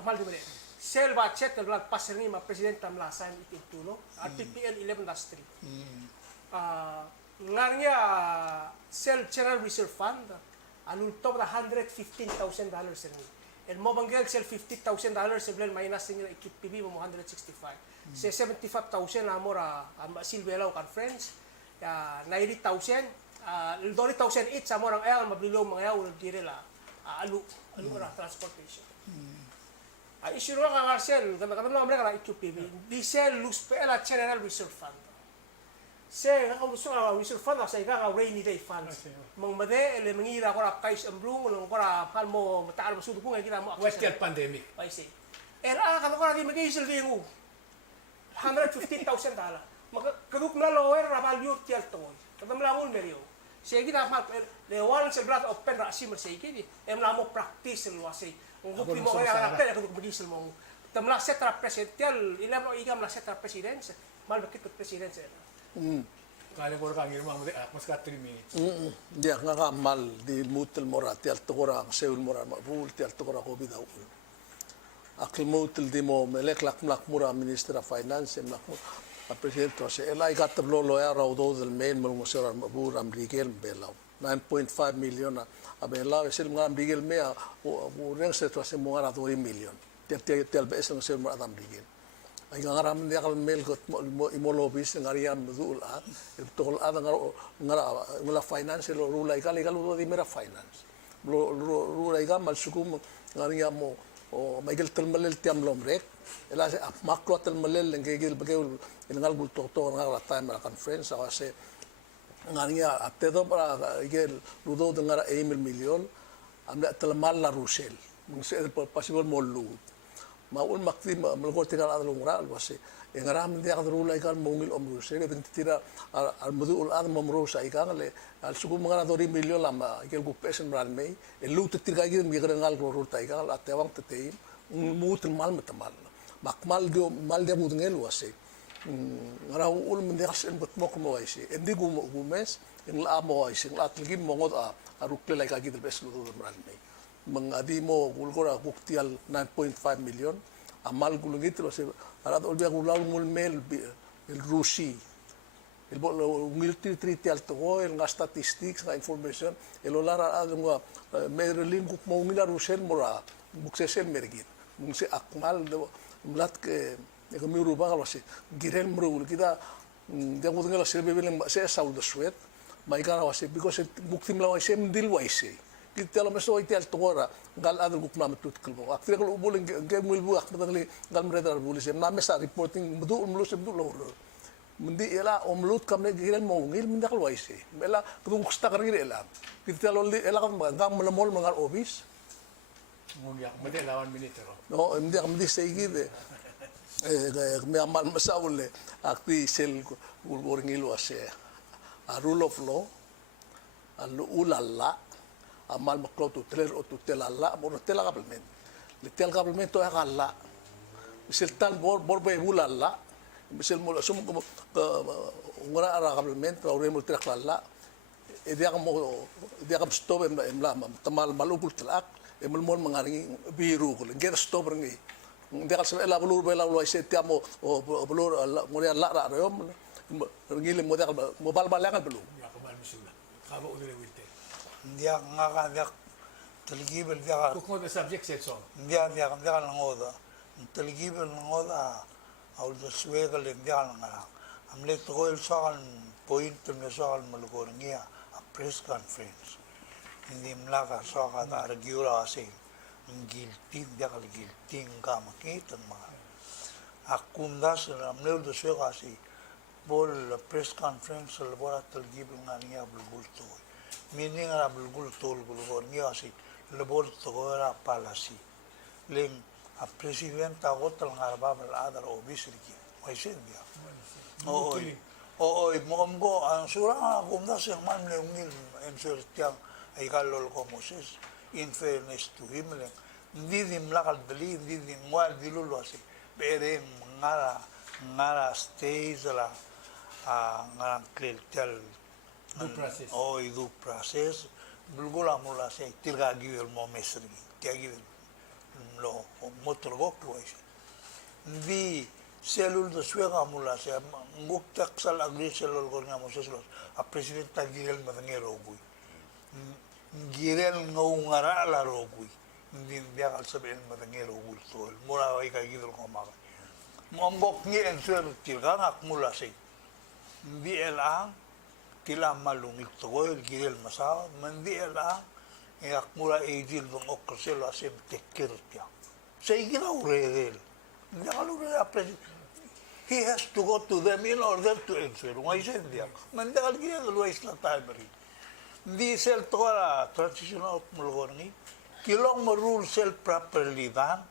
mal di sel budget el blag passer ni ma president tam la sign itu no RTPL 11-3 ngarnya sel general reserve fund anul top na $115,000 ni el mo banggel sel $50,000 seblen minus ng ekip PB mo 165 se 75,000 na mora silvela kan friends ya 90,000 el 20,000 each sa morang ayal mablilo mga yaw dire la alu ra transportation Issue nga Marcel, kami mereka na IQPB. Di se lose pela General Reserve Fund. Se nga gusto nga reserve fund sa nga rainy day funds. Mang made ele mangira ko ra kais ambrung lang ko ra hal mo mataal masudo ko nga kita mo West Year pandemic. I see. Era ka ko ra di mag-isel dingo. $150,000. Magkaduk na lower ra value tial to. Kadam lamon merio. Sige na mal le one sa blat of pen ra simmer say kidi. Em na mo practice lo say. Kung gupi mo kaya na pera kaduk mag-isel mo. Tamla setra presidential, ilam no igam la setra presidents. Mal bakit presidents. Kaya ko ra kang irma mo mas ka 3 minutes. Dia nga ka mal di mutel morati al tokora seul mora ma rule ti al tokora ko bidaw. Akil mutel di mo melek lak mura minister of finance em lak a president se elai gat lo ya raw do del main mo sera mabur am rigel belaw 9.5 million a belaw sil ngam rigel me o reng se to se mo ara 2 million. Tel bes ng sel mo adam rigel. Ay ngaram dia kal mel got imolobis ngariam dul at tol ada ngara financial rule ay kali kalu di mera finance rule ay gamal sukum ngariam mo o maigel telmalel tiam lomrek ela se makro telmalel ngegel bagel ngal gul to ngara time la conference ase ngaria atedo para igel ludo ngara 1 million amla telmal la rusel mung se possible mo lu maul makti malgor tinggal ada lungra wase ngaram dia kadrula ikan mongil omru se ke tira al mudul ad momru sa ikan le al suku mangana 2 million lama ikel gu pesen ran mei el lu tira gi mi ngal ro ta ikan al atewang tete mutul mal matamal makmal dio mal dia mudngel wase ngara ul menderas en bot mok mo wase endi gu mes en la mo wase la tlgi mo ngot a rukle lai ka gi del bes lu ran mei mengadi mo gulgora buktial 9.5 million amal gulungit lo se para olbia gulau mul mel el rusi el bol ngilti triti al to el nga statistics nga information el olara adunga merlin guk mo ngila rusel mora buksesel mergit mungse akmal de mlat ke ko mi ruba lo se girel mrul kita de ngudngela se bebel se saud swet mai kana wase because buktim la wase mdil wase kita lo meso ite al togora gal adul guk na matut kelbo aktir ko ubuling ke mulbu ak madangli gal mredar bulis na mesa reporting mudu umlus mudu lo mundi ela omlut kamne giren mo ngil minda kal waise mela kudu kusta kargir ela kita lo ela kam gam melemol mangal obis Ngunyak made lawan minute ro. no mdi kam di segi de me amal masaule akti sel gul ngil wase a rule of law al ulalla amal maklo tu teler o tu telala mo tela kabelmen le tel kabelmen to akala misal tan bor be bulalla misal mo sum ko ngora ara kabelmen to re mo tel akala e dia kam stop em la tamal malugul telak e mo mangaringi biru ko ngera stop ngi dia ka ela bulur be la lo ise tiamo o bulur ngora la ra yom ngile mo dia mo balbalangan belu Ya ko bal misula. Kabo ule wilte. Dia nga dia teligibel dia Kuk mo the subject set so. dia ngoda teligibel ngoda au de swega le dia nga amle to el sal point me sal malgor ngia a press conference hindi mlaka so ka ta regula ase gilti dia kal gilti nga makita mga akum das amle de swega ase bol press conference le bora teligibel nga ngia bulbul to meaning ara bulgul tol gulgor ngia si lebol togora palasi len a presidenta gotal ngarba bal adar obisriki waisin dia o momgo ang sura gumda se man le ngil en sertiang ay kalol ko Moses in fairness to him len didim lakal dali didim wal dilulo si pero ngara stays la ngara klel Du process. o idu process bulgula mula se tirga givel mo mesri kya givel lo motor go klois vi selul do swega mula se nguk taksal agri selul go nga moses los a presidenta givel madangero gui girel ngara la rogui din dia kal sabel madangero gul tol mura ay ka givel ko ma mo ngok ni en swel tirga ngak mula se vi elang tila malungit to el girel masa mandi ela e akmura e dil dong okrselo asem tekirtia Say ginaurel. Hindi ka lura he has to go to them in order to answer. Why is it there? Mandakal ginagaluwais na tayo rin. Hindi sel to ka transitional mulgorni. Kilong marul sel properly dan.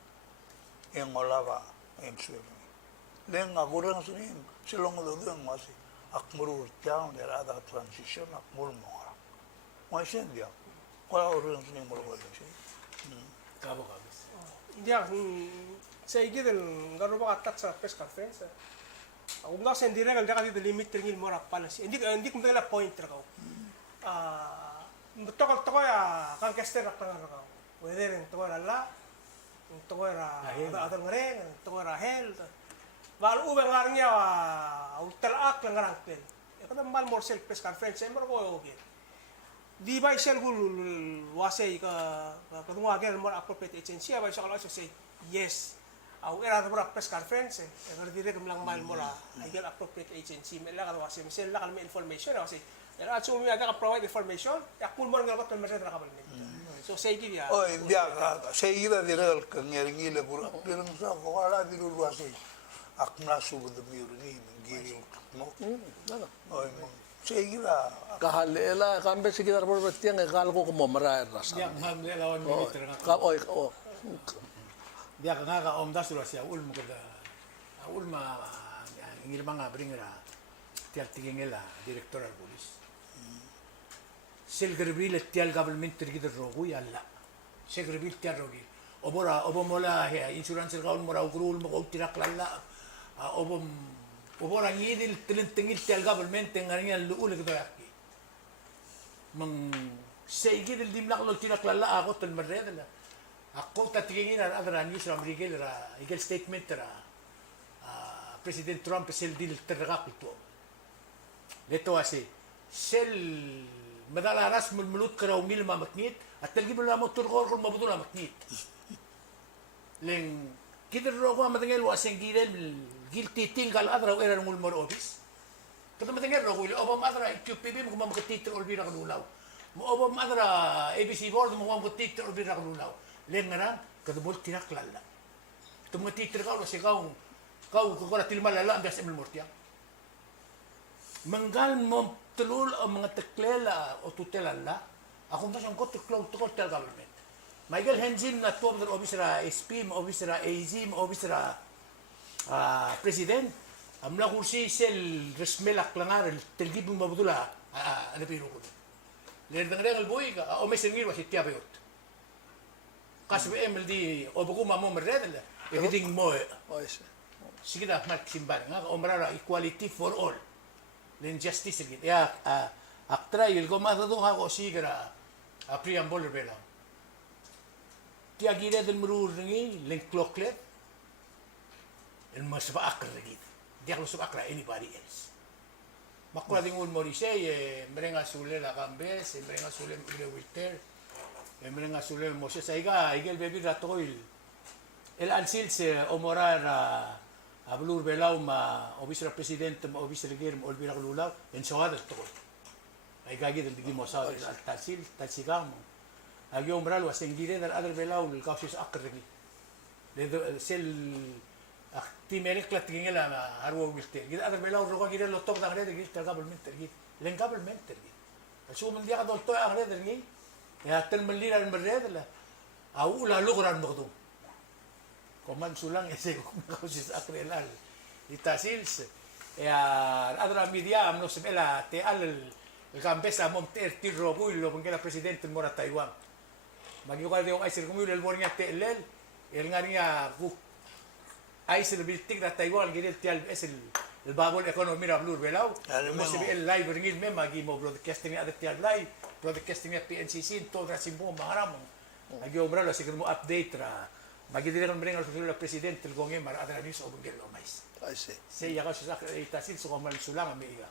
Yang wala ba answer. Then ako rin sanin silong doon masi. Akmurur tiang der ada transition akmur mo. Why is it there? Wala rin sanin mulgorni. Kabo kabis. Hindi sa igidel ngaro ba atat sa press conference. Kung nga sa hindi rin, kasi the limit rin mo policy. Hindi kung tala point rakaw. Toko ya kang kester rak nga rakaw. Whether yung toko la, yung toko atong ngaren, yung toko health. Baru ubang ngarang niya utalaak lang ngarang pen. Kada mal more self press conference ay maro ko okay. Di ba sel gul wasay ka kadungagan more appropriate agency ba siya kala say yes. Au era da press conference era dire kam lang mal mora I get appropriate agency me la ka wasi misel la ka me information wasi era aso mi aga ka provide information ya kul mo nga ka mesel ra ka balmen so say gi ya Oh, India ka. Say gira dire ka ngeringi le pura. Pero sa ko ala diru wasi. Akna subu de miurni ngiri mo. Ano? Oh, say gira. Kahalela, kambe sige dar por betiang egal ko mo mara rasa. Diya nga lawan minister nga. Ka oy, oh. Diya nga ka omdas ro siya ulmo kada. Ulma ngil mga bringra tial tingela director al police. Sel grabil tial government tergid rogu yalla. Sel grabil tial rogi. Obomola he insurance gaun mora ugrul mo tirak lalla. Obora ngidil tilintengil tial government ngarinya luul gitu ya. Mang sige del dimlak lo tirak lalla ako tul marredela. Ako tatingin na adra news ram rigel ra igel statement ra President Trump sel dil tergak ito. Leto asi sel madalaras mulmulut karaw mil mamatnit at talgi mo mo turgor kung mabudol mamatnit. Leng kidro ko matangel waseng gil titinggal adra era mulmor office. Kada matangel ro ko obam adra QPB mo mamakatitir olbira kanulaw. Mo obam adra ABC board mo mamakatitir olbira kanulaw. Lengaran kada bol tirak lalla. Tumatitir ka lo sigaw kau kukura tilma lala ang gas emil mortia. Manggal mo tulul o mga teklela o tutelala, akong tasang ko tukel government. Michael Henzin na tuwag ng officer SP, officer AZ, officer president, amla kursi sel resmelak langar, telgib mo mabudula, ano piro ko. Lerdang rengal boy ka, o may sengir was itiabayot. Kasi MLD, o bago mamo meredel, ikiting mo Oy, sir. sige na magsimban nga omrara equality for all len justice gid ya aktra yul go matado ha ko sigra preamble bela ti agire del murur ngi len clocklet el masba akra gid dia lo subakra anybody else makula dingul morise merenga sule la cambes merenga sule le wilter merenga sule mose saiga igel bebi ratoil el ansil se omorara Ablur belaw ma obisra presidente ma obisra gir ma olbira kululaw en soada to ay gagi del digi mo sa al tasigam agi umbral wa sengire dal adal belaw el kausis akregi le sel aktimerik klatingela ma harwo wilte gid adal belaw ro gir lo tok da gre gid tagabel menter gid len gabel menter gid asu mun dia kadol to agre del gi ya tel melira al merred la au la logran mogdo Koman sulang ese kausis akrelal itasils adra media amno sebela te al el campesa monter tirro builo con que la presidente mora Taiwan magyo ka diong ay sir kumul el bornya te el ngaria bu ay sir biltig na Taiwan gidel tial es el babol economy ra blur belaw mo se el live ringil me magi mo broadcasting at tial live broadcasting at PNCC to ra simbo maharam agyo bra lo sig mo update ra Magidire con bringal el presidente el gongem mar adra news o bungel o mais. I see. Say ya ka sa itasin so kamal sulang amiga.